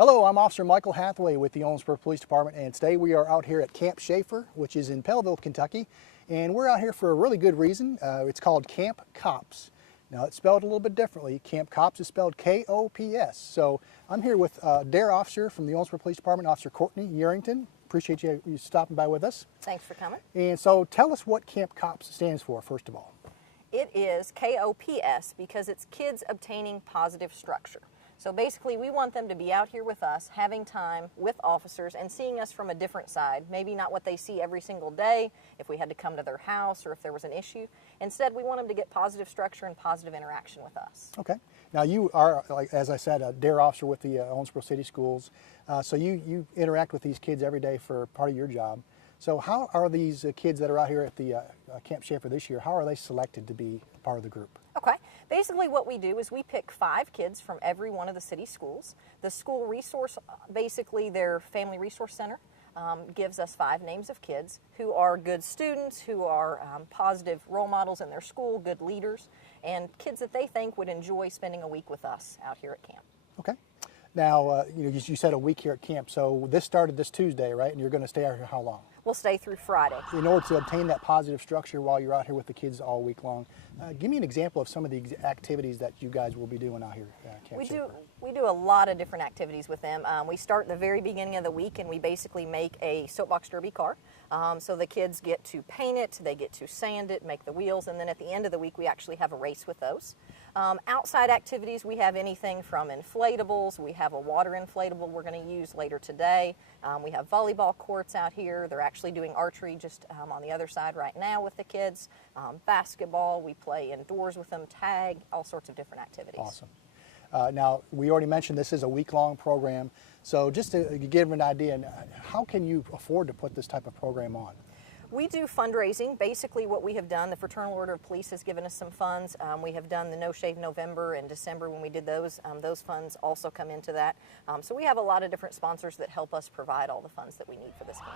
Hello, I'm Officer Michael Hathaway with the Owensboro Police Department, and today we are out here at Camp Schaefer, which is in Pellville, Kentucky, and we're out here for a really good reason. It's called Camp KOPS. Now, it's spelled a little bit differently. Camp KOPS is spelled K-O-P-S. So I'm here with DARE officer from the Owensboro Police Department, Officer Courtney Yerington. Appreciate you stopping by with us. Thanks for coming. And so tell us what Camp KOPS stands for, first of all. It is KOPS because it's kids obtaining positive structure. So basically, we want them to be out here with us, having time with officers and seeing us from a different side. Maybe not what they see every single day, if we had to come to their house or if there was an issue. Instead, we want them to get positive structure and positive interaction with us. Okay. Now you are, like, as I said, a DARE officer with the Owensboro City Schools. So you interact with these kids every day for part of your job. So how are these kids that are out here at the Camp Schaefer this year, how are they selected to be part of the group? Okay. Basically what we do is we pick 5 kids from every one of the city schools. The school resource, basically their family resource center, gives us 5 names of kids who are good students, who are positive role models in their school, good leaders, and kids that they think would enjoy spending a week with us out here at camp. Okay. Now, you said a week here at camp, so this started this Tuesday, right? And you're going to stay out here how long? We'll stay through Friday. In order to obtain that positive structure while you're out here with the kids all week long, give me an example of some of the activities that you guys will be doing out here at Camp Schaefer. We do a lot of different activities with them. We start at the very beginning of the week and we basically make a soapbox derby car. So the kids get to paint it, they get to sand it, make the wheels, and then at the end of the week we actually have a race with those. Outside activities, we have anything from inflatables. We have a water inflatable we're going to use later today. We have volleyball courts out here. They're actually doing archery just on the other side right now with the kids. Basketball, we play indoors with them, tag, all sorts of different activities. Awesome. Now, we already mentioned this is a week-long program, so just to give an idea, how can you afford to put this type of program on? We do fundraising. Basically what we have done, the Fraternal Order of Police has given us some funds. We have done the No Shave November and December when we did those. Those funds also come into that. So we have a lot of different sponsors that help us provide all the funds that we need for this camp.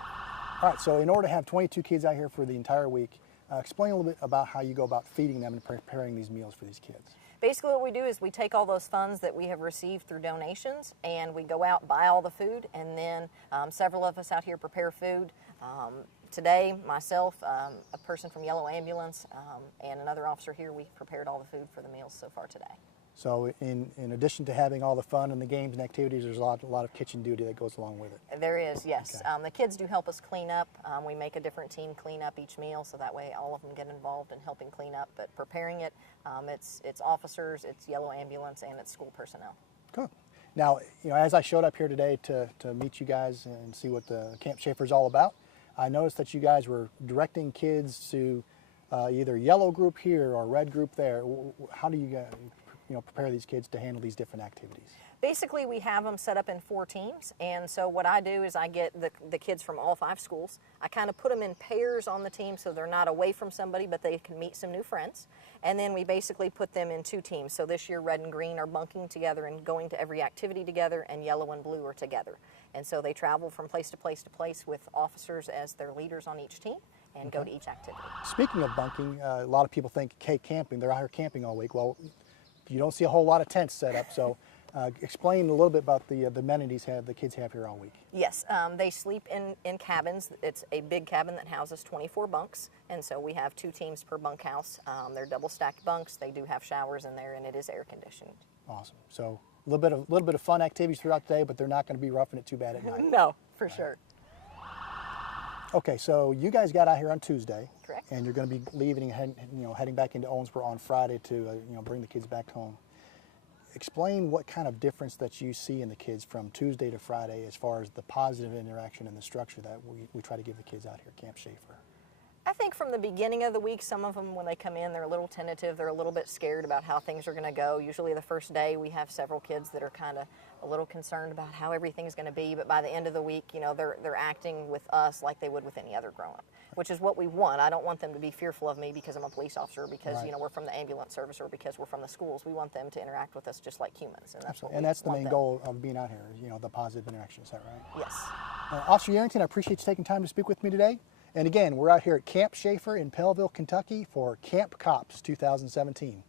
All right, so in order to have 22 kids out here for the entire week, explain a little bit about how you go about feeding them and preparing these meals for these kids. Basically what we do is we take all those funds that we have received through donations and we go out, buy all the food, and then several of us out here prepare food. Today, myself, a person from Yellow Ambulance, and another officer here, we prepared all the food for the meals so far today. So in addition to having all the fun and the games and activities, there's a lot of kitchen duty that goes along with it. There is, yes. Okay. The kids do help us clean up. We make a different team clean up each meal, so that way all of them get involved in helping clean up. But preparing it, it's officers, it's Yellow Ambulance, and it's school personnel. Cool. Now, as I showed up here today to meet you guys and see what the Camp Schaefer is all about, I noticed that you guys were directing kids to either yellow group here or red group there. How do you guys prepare these kids to handle these different activities? Basically, we have them set up in 4 teams, and so what I do is I get the kids from all 5 schools. I kind of put them in pairs on the team so they're not away from somebody, but they can meet some new friends. And then we basically put them in 2 teams. So this year, red and green are bunking together and going to every activity together, and yellow and blue are together. And so they travel from place to place to place with officers as their leaders on each team and go to each activity. Speaking of bunking, a lot of people think, hey, camping, they're out here camping all week. Well, you don't see a whole lot of tents set up, so explain a little bit about the amenities the kids have here all week. Yes, they sleep in cabins. It's a big cabin that houses 24 bunks, and so we have 2 teams per bunkhouse. They're double stacked bunks. They do have showers in there, and it is air conditioned. Awesome. So a little bit of fun activities throughout the day, but they're not going to be roughing it too bad at night. No, for sure. Okay, so you guys got out here on Tuesday. Correct. And you're going to be leaving and heading back into Owensboro on Friday to bring the kids back home. Explain what kind of difference that you see in the kids from Tuesday to Friday as far as the positive interaction and the structure that we try to give the kids out here at Camp Schaefer. I think from the beginning of the week, some of them, when they come in, they're a little tentative. They're a little bit scared about how things are going to go. Usually the first day, we have several kids that are kind of a little concerned about how everything's going to be. But by the end of the week, they're acting with us like they would with any other grown-up, which is what we want. I don't want them to be fearful of me because I'm a police officer, because right. We're from the ambulance service, or because we're from the schools. We want them to interact with us just like humans, and that's Absolutely. And that's the main goal of being out here, the positive interaction. Is that right? Yes. Officer Yerington, I appreciate you taking time to speak with me today. And again, we're out here at Camp Schaefer in Pellville, Kentucky for Camp KOPS 2017.